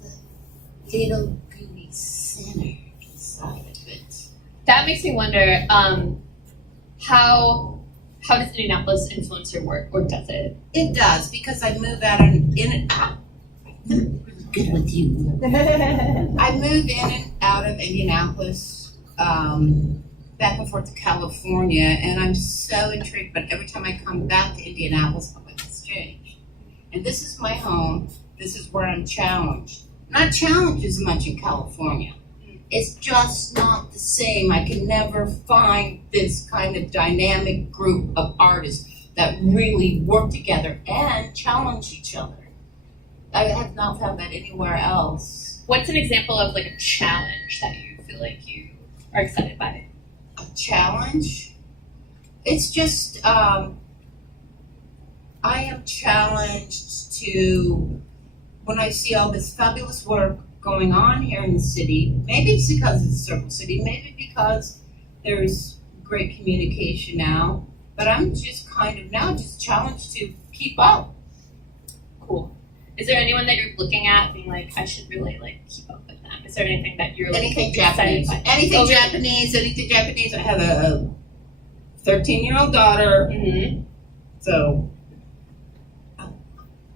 the little gooey sinner inside of it. That makes me wonder, how does Indianapolis influence your work, or does it? It does, because I move out in and out. Good with you. I move in and out of Indianapolis, back and forth to California, and I'm so intrigued. But every time I come back to Indianapolis, I'm like, it's changed. And this is my home. This is where I'm challenged. Not challenged as much in California. It's just not the same. I can never find this kind of dynamic group of artists that really work together and challenge each other. I have not found that anywhere else. What's an example of like a challenge that you feel like you are excited by? a challenge. It's just, I am challenged to, when I see all this fabulous work going on here in the city, maybe it's because it's a Circle City, maybe because there's great communication now, but I'm just kind of now just challenged to keep up. Cool. Is there anyone that you're looking at being like, I should really like keep up with them? Is there anything that you're like Anything excited Japanese. by? Anything Oh, really? Anything Japanese. I have a 13-year-old daughter, Mm-hmm. so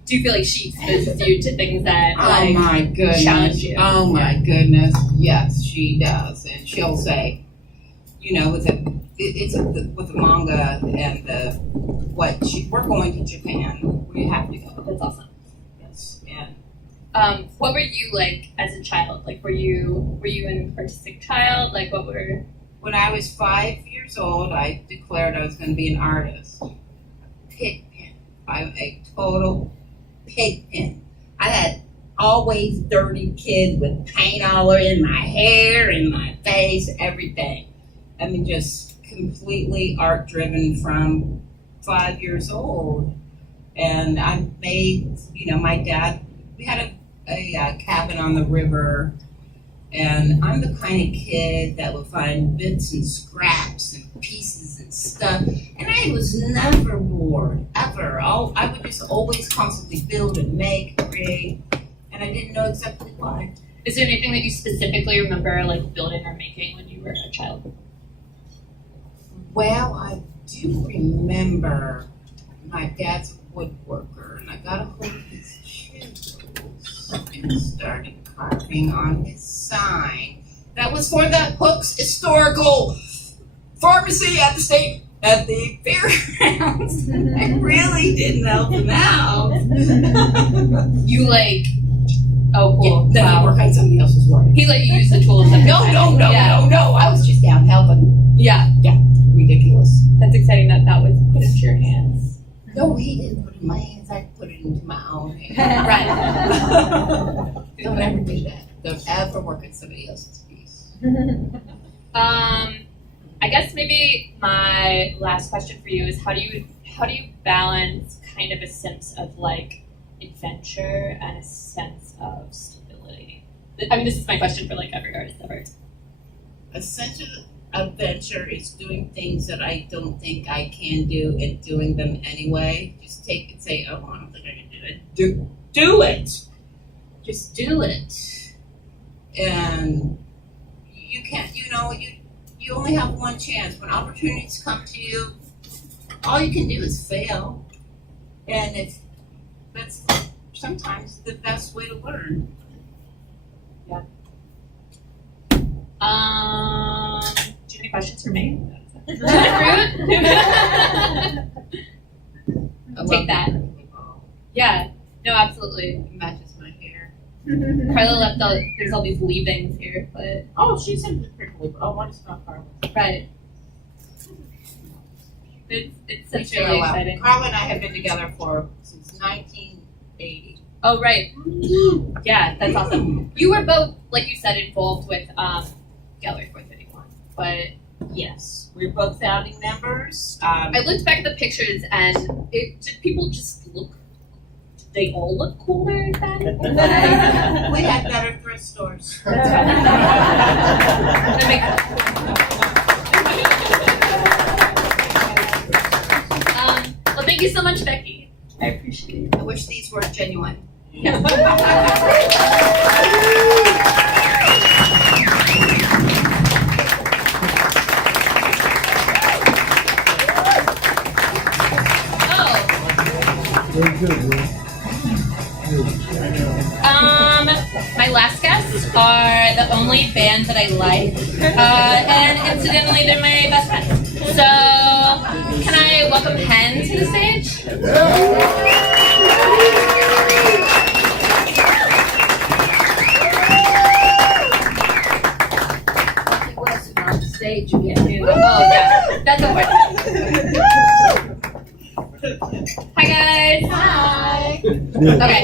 Do you feel like she exposes you to things that oh like my goodness. challenge you? Oh my goodness. Yes, she does. And she'll say, you know, with the manga and we're going to Japan. We have to go. That's awesome. Yes. And What were you like as a child? Like, were you an artistic child? Like, what were? when I was 5 years old, I declared I was going to be an artist. Pigpen. I'm a total pigpen. I had always dirty kids with paint all in my hair, in my face, everything. I mean, just completely art driven from 5 years old. And I made, you know, my dad, we had a cabin on the river. And I'm the kind of kid that would find bits and scraps and pieces and stuff. And I was never bored, ever. I would just always constantly build and make, create. And I didn't know exactly why. Is there anything that you specifically remember like building or making when you were a child? Well, I do remember my dad's a woodworker. And I got a hold of his chisels and started carving on his sign. That was for the Hooks Historical Pharmacy at the fairgrounds. I really didn't help him out. You like, oh cool, Then I wow. work on somebody else's work. He let you use the tools. That No. I was just down helping. Yeah, Ridiculous. that's exciting that was put into your hands. No, he didn't put it in my hands. I put it into my own hands. Right. Don't ever do that. Don't ever work on somebody else's piece. I guess maybe my last question for you is how do you balance kind of a sense of like adventure and a sense of stability? I mean, this is my question for like every artist ever. Essential adventure is doing things that I don't think I can do and doing them anyway. Just take it, say, oh, I don't think I can do it. Do it. Just do it. And you can't, you know, you only have one chance. When opportunities come to you, all you can do is fail. And that's sometimes the best way to learn. Do you have any questions for me? Take that. Yeah. No, absolutely. It matches my hair. Carla left there's all these leavings here, but Oh, she's in the prickly. Oh, what is not Carla? right. It's such Sure, really well, exciting. Carla and I have been together since 1980. Oh right. Yeah, that's awesome. You were both, like you said, involved with Gallery 431, but Yes, we're both founding members. I looked back at the pictures and did people just look? Did they all look cooler then? Like, We had better thrift stores. that makes well, thank you so much, Becky. I appreciate it. I wish these were genuine. Very good, Will. My last guests are the only band that I like, and incidentally, they're my best friends. So, can I welcome HEN to the stage? Becky Wilson on the stage again. Oh, yeah, that's important. Hi, guys. Hi. Okay.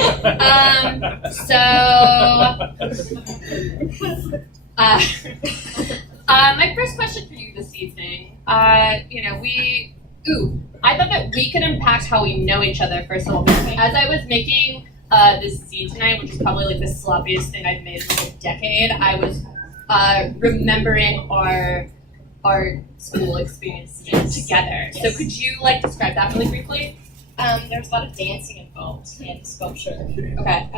My first question for you this evening. I thought that we could impact how we know each other, first of all. Because as I was making this Z tonight, which is probably like the sloppiest thing I've made in like a decade, I was remembering our school experiences together. Yes. So could you like describe that really briefly? There was a lot of dancing involved and sculpture. Okay.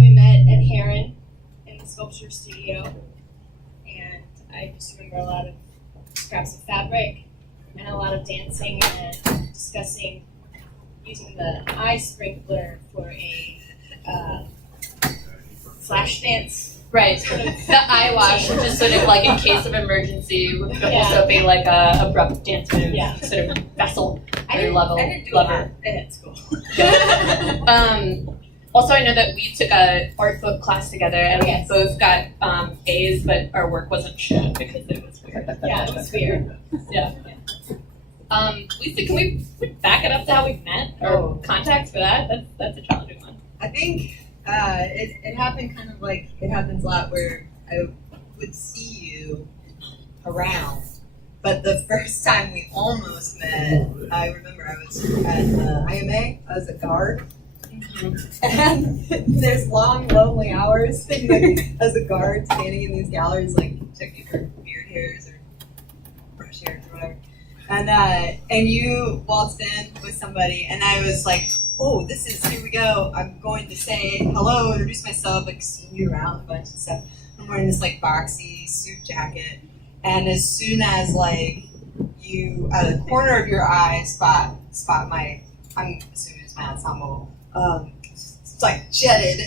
We met at Heron in the sculpture studio, and I just remember a lot of scraps of fabric and a lot of dancing and discussing using the eye sprinkler for a flash dance. Right. The eye wash, which is sort of like in case of emergency, would also be like a abrupt dance move, sort of vessel. I didn't do lever. that at school. Also, I know that we took a art book class together, and we Yes. both got A's, but our work wasn't shown because it was weird. Yeah, it was weird. Lisa, can we back it up to how we met or context for that? That's a challenging one. I think it happened kind of like it happens a lot where I would see you around, but the first time we almost met, I remember I was at IMA. I was a guard, and there's long, lonely hours as a guard standing in these galleries, like checking for beard hairs or brush hairs or whatever. And you waltzed in with somebody, and I was like, oh, here we go. I'm going to say hello, introduce myself, like seeing you around a bunch of stuff. I'm wearing this like boxy suit jacket, and as soon as like you, out of the corner of your eye, spot my, I'm assuming it's my ensemble, it's like jetted,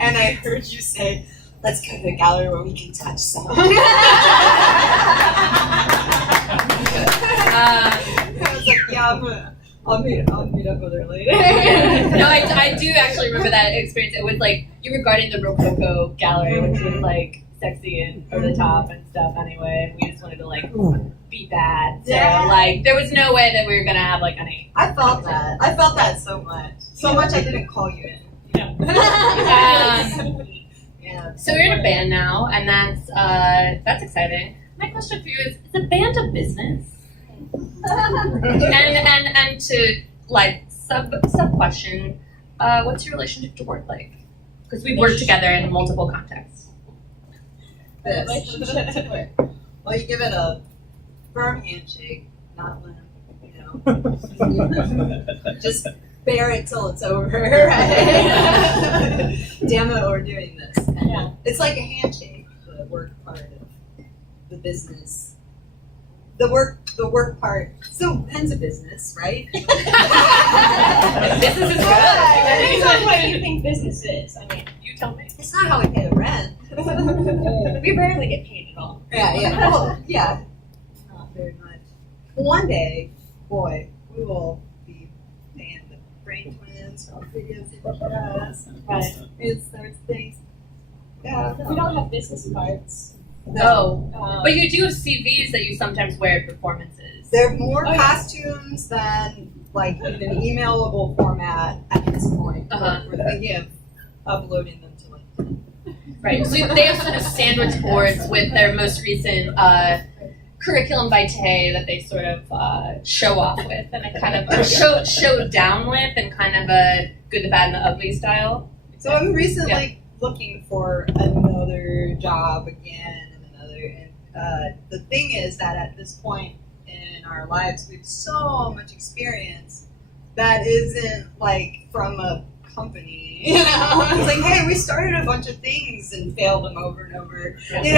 and I heard you say, let's go to a gallery where we can touch some. I was like, yeah, I'll meet up with her later. No, I do actually remember that experience. It was like you were guarding the Rococo gallery, which was like sexy and over the top and stuff anyway, and we just wanted to like be bad. So like there was no way that we were gonna have like any. I felt that so much. So much I didn't call you in. So we're in a band now, and that's exciting. My question for you is a band a business? and to like sub question, what's your relationship to work like? Because we work together in multiple contexts. Relationship to work. Well, you give it a firm handshake, not limp, just bear it till it's over, right? Damn it, we're doing this. Yeah. It's like a handshake, the work part of the business. The work part. So pen's a business, right? Business is good. Depends on what you think business is. I mean, You tell me. It's not how we pay the rent. we rarely get paid at all. Yeah. Well, yeah. Not very much. One day, boy, we will be paying the Brain Twins for all videos they put us. Right. It's those things. Yeah. We don't have business cards. No. But you do have CVs that you sometimes wear at performances. They're more costumes than like in an emailable format at this point. We're thinking of uploading them to LinkedIn. Right. So they have sort of sandwich boards with their most recent curriculum vitae that they sort of show off with, and a kind of or show down with, and kind of a good, the bad, and the ugly style. So I'm recently looking for another job again. And the thing is that at this point in our lives, we have so much experience that isn't like from a company, It's like, hey, we started a bunch of things and failed them over and over, like,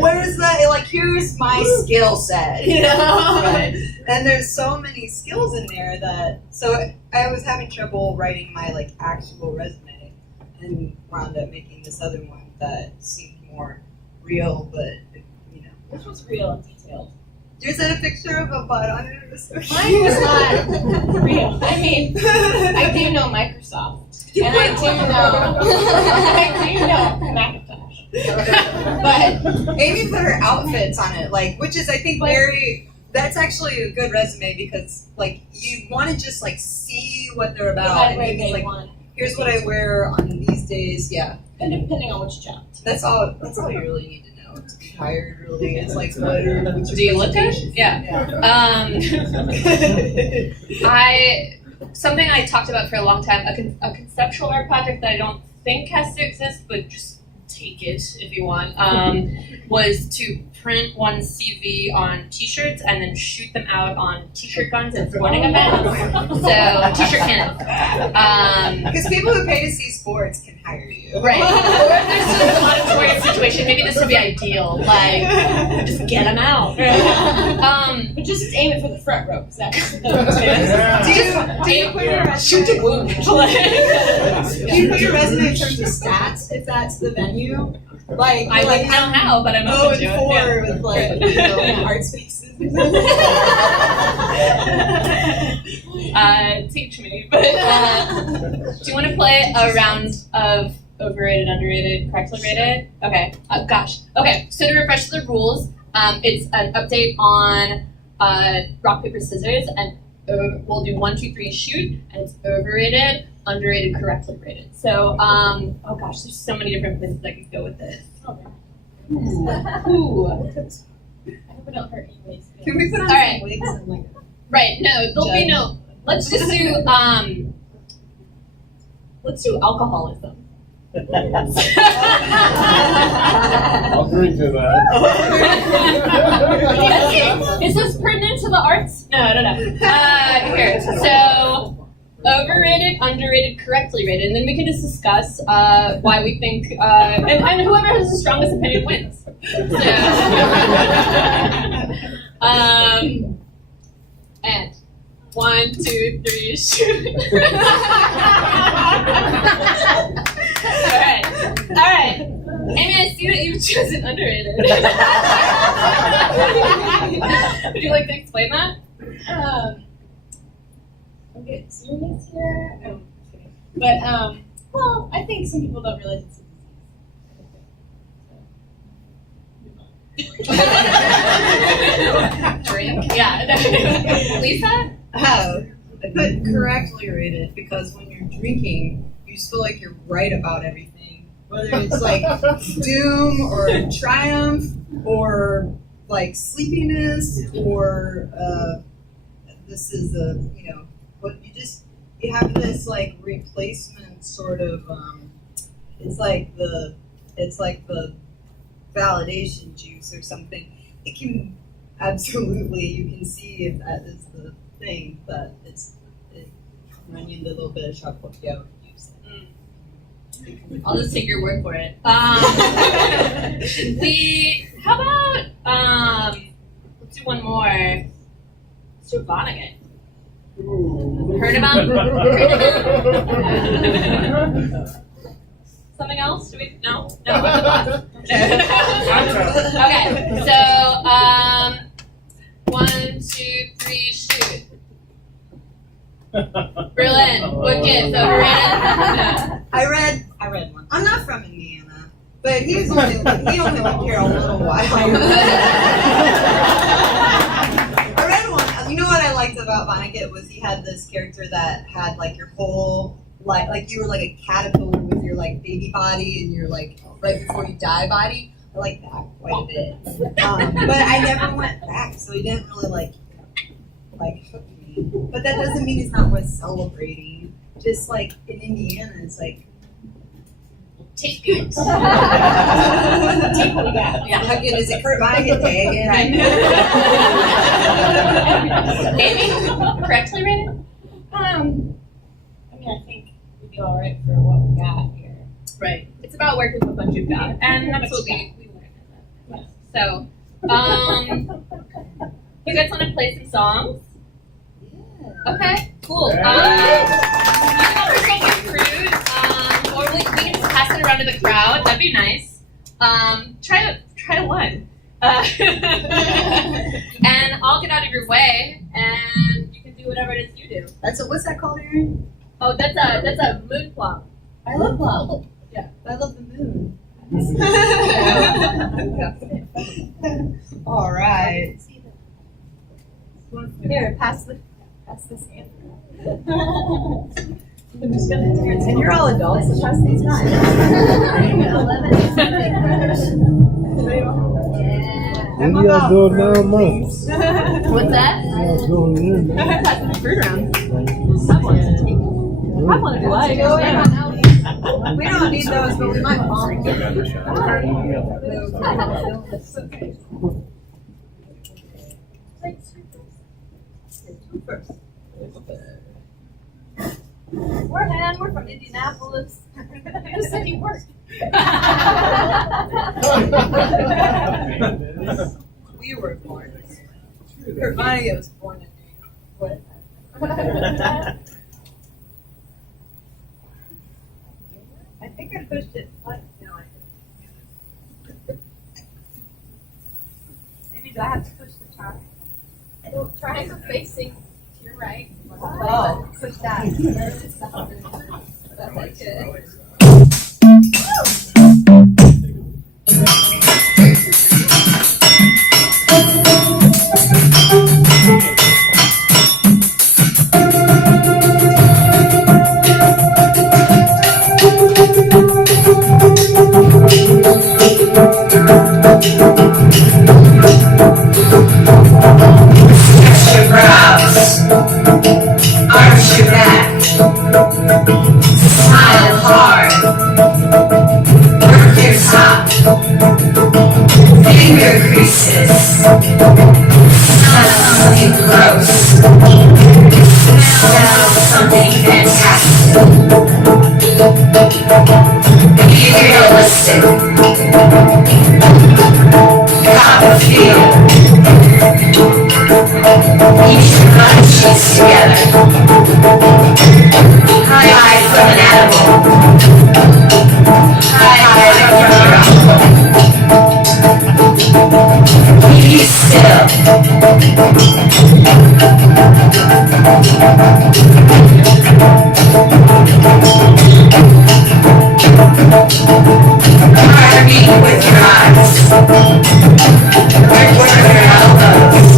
where's that, like, here's my skill set, Right. And there's so many skills in there so I was having trouble writing my, like, actual resume, and wound up making this other one that seemed more real, but Which was real and detailed. There's a picture of a butt on it. Mine was not real. I mean, I do know Microsoft, and I do know Macintosh. But Amy put her outfits on it, like, which is, I think, that's actually a good resume because, like, you want to just, like, see what they're about. And Amy's like, here's what I wear on these days. Yeah. And depending on which job. That's all you really need to know. tired really is like what Do you look good? Yeah. Something I talked about for a long time, a conceptual art project that I don't think has to exist, but just take it if you want, was to print one CV on t-shirts and then shoot them out on t-shirt guns at sporting events. So, t-shirt cannon. Because people who pay to see sports can hire you. Right. Or if there's just an auditorium situation, maybe this would be ideal. Like, just get them out. But just aim it for the front row, because that's Do you put your resume? Shoot the wound. Do you put your resume in terms of stats if that's the venue? Like I wouldn't know how, but I'm open to it. 0 and 4 with like art spaces. Teach me. But do you want to play a round of overrated, underrated, correctly rated? Okay. Gosh. Okay. So to refresh the rules, it's an update on rock paper scissors, and we'll do 1, 2, 3 shoot, and it's overrated, underrated, correctly rated. So, oh gosh, there's so many different places I could go with this. Ooh. I hope it don't hurt anyways. Can we put on All right. some wigs and like Right, no, there'll be no, let's just do, let's do alcoholism. I'll agree to that. Is this pertinent to the arts? No. Here, so overrated, underrated, correctly rated, and then we can just discuss why we think, and whoever has the strongest opinion wins. So, and 1, 2, 3, shoot. All right. Amy, I see that you've chosen underrated. Would you like to explain that? I'm getting serious here. I'm kidding. But, well, I think some people don't realize it's a disease. Drink? Yeah. Lisa? Oh, I put correctly rated because when you're drinking, you just feel like you're right about everything. Whether it's like doom or triumph or like sleepiness or this is but you have this like replacement sort of it's like the validation juice or something. It can absolutely, you can see if that is the thing, but it run you into a little bit of chocolate yolk juice. I'll just take your word for it. How about, let's do one more. Let's do Vonnegut. Heard about him? Something else? Do we? No? No, what's the boss? Okay, so, 1, 2, 3, shoot. Brelyn, Woodkits, overrated? I read one. I'm not from Indiana, but he only lived here a little while. I read one. You know what I liked about Vonnegut was he had this character that had like your whole like you were like a caterpillar with your like baby body and your like right before you die body. I like that quite a bit. But I never went back, so he didn't really like hook me. But that doesn't mean it's not worth celebrating. Just like in Indiana, it's like Take good. Take what we got. Yeah. Again, is it Kurt Vonnegut Day again? Right. Amy, correctly rated? I mean, I think we'd be all right for what we got here. Right. It's about working with what you've got, and that's what we learned. So, you guys want to play some songs? Yeah. Okay, cool. You can offer something crude, or we can just pass it around to the crowd. That'd be nice. Try one. And I'll get out of your way, and you can do whatever it is you do. What's that called, Erin? Oh, that's a moon plum. I love plum. Yeah. I love the moon. All right. Here, pass this hand. And you're all adults, so pass these times. What are y'all doing now, Mom? What's that? Y'all doing there now? Passing the fruit around. Someone to take. I want to be like. We don't need those, but we might bomb We're Han, we're from Indianapolis. Who said he worked? We were born. Hermione was born in New York. I think I pushed it. No, I didn't. Maybe do I have to push the try? Well, try for facing to your right. Oh, push that. That's good. Stretch your brows, arch your back, smile hard, work your top, finger creases, smell something gross, smell something fantastic, be realistic, cop a feel. Eat your munchies together. High from an animal. High from your uncle. Be still. Try to meet with your eyes. Work with your elbows.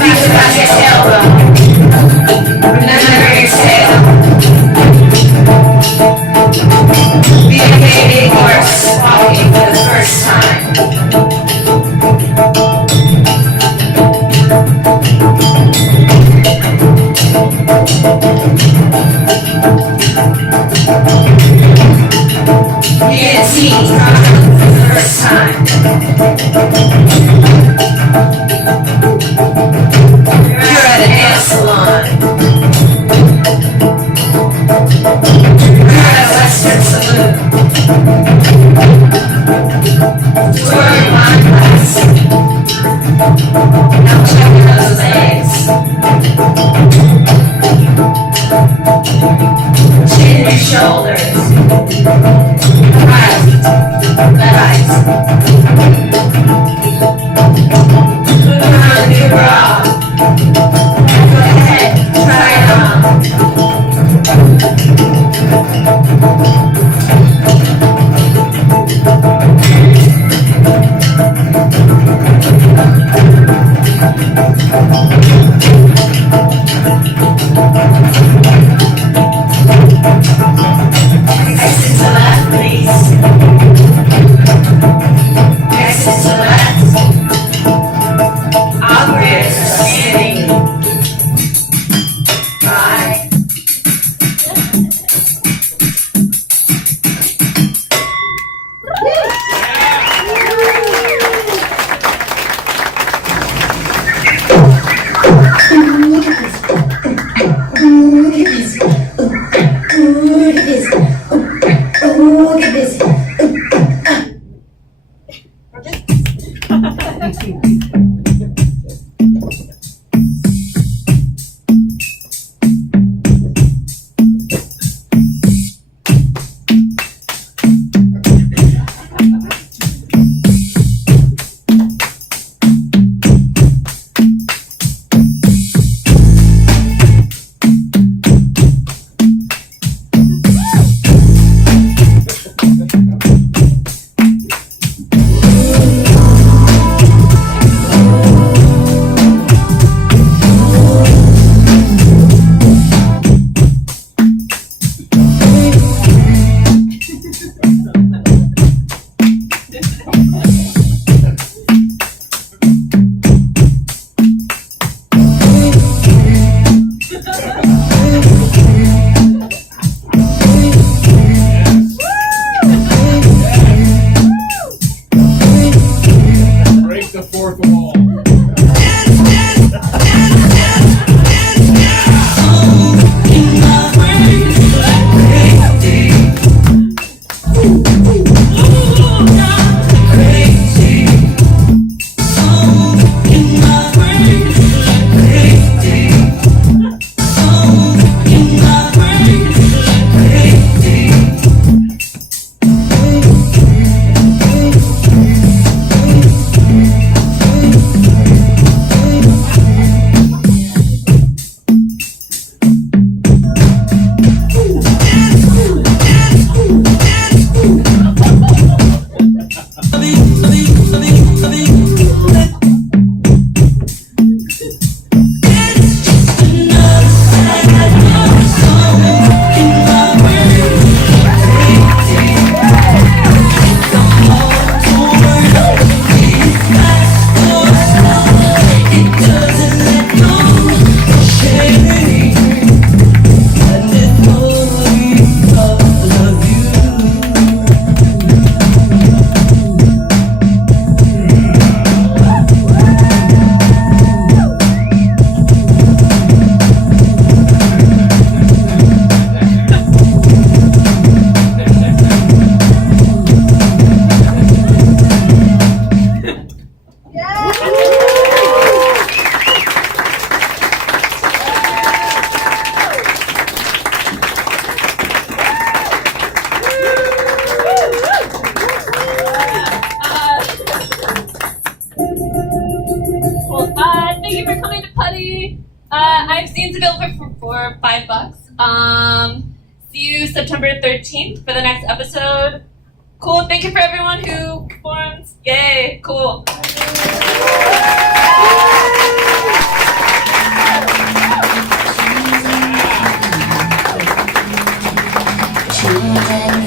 Reach across your tailbone. Remember your tail. Be a baby horse walking for the first time. Be a teen for the first time. You're at a nail salon. You're at a Western saloon. Tour your wine glass. Now check those legs. Chin your shoulders. Right. Put on your bra. Go ahead, try it on. Exit to left, please. Exit to left. Operators are standing by. See you September 13th for the next episode. Cool. Thank you for everyone who performed. Yay. Cool. Choosing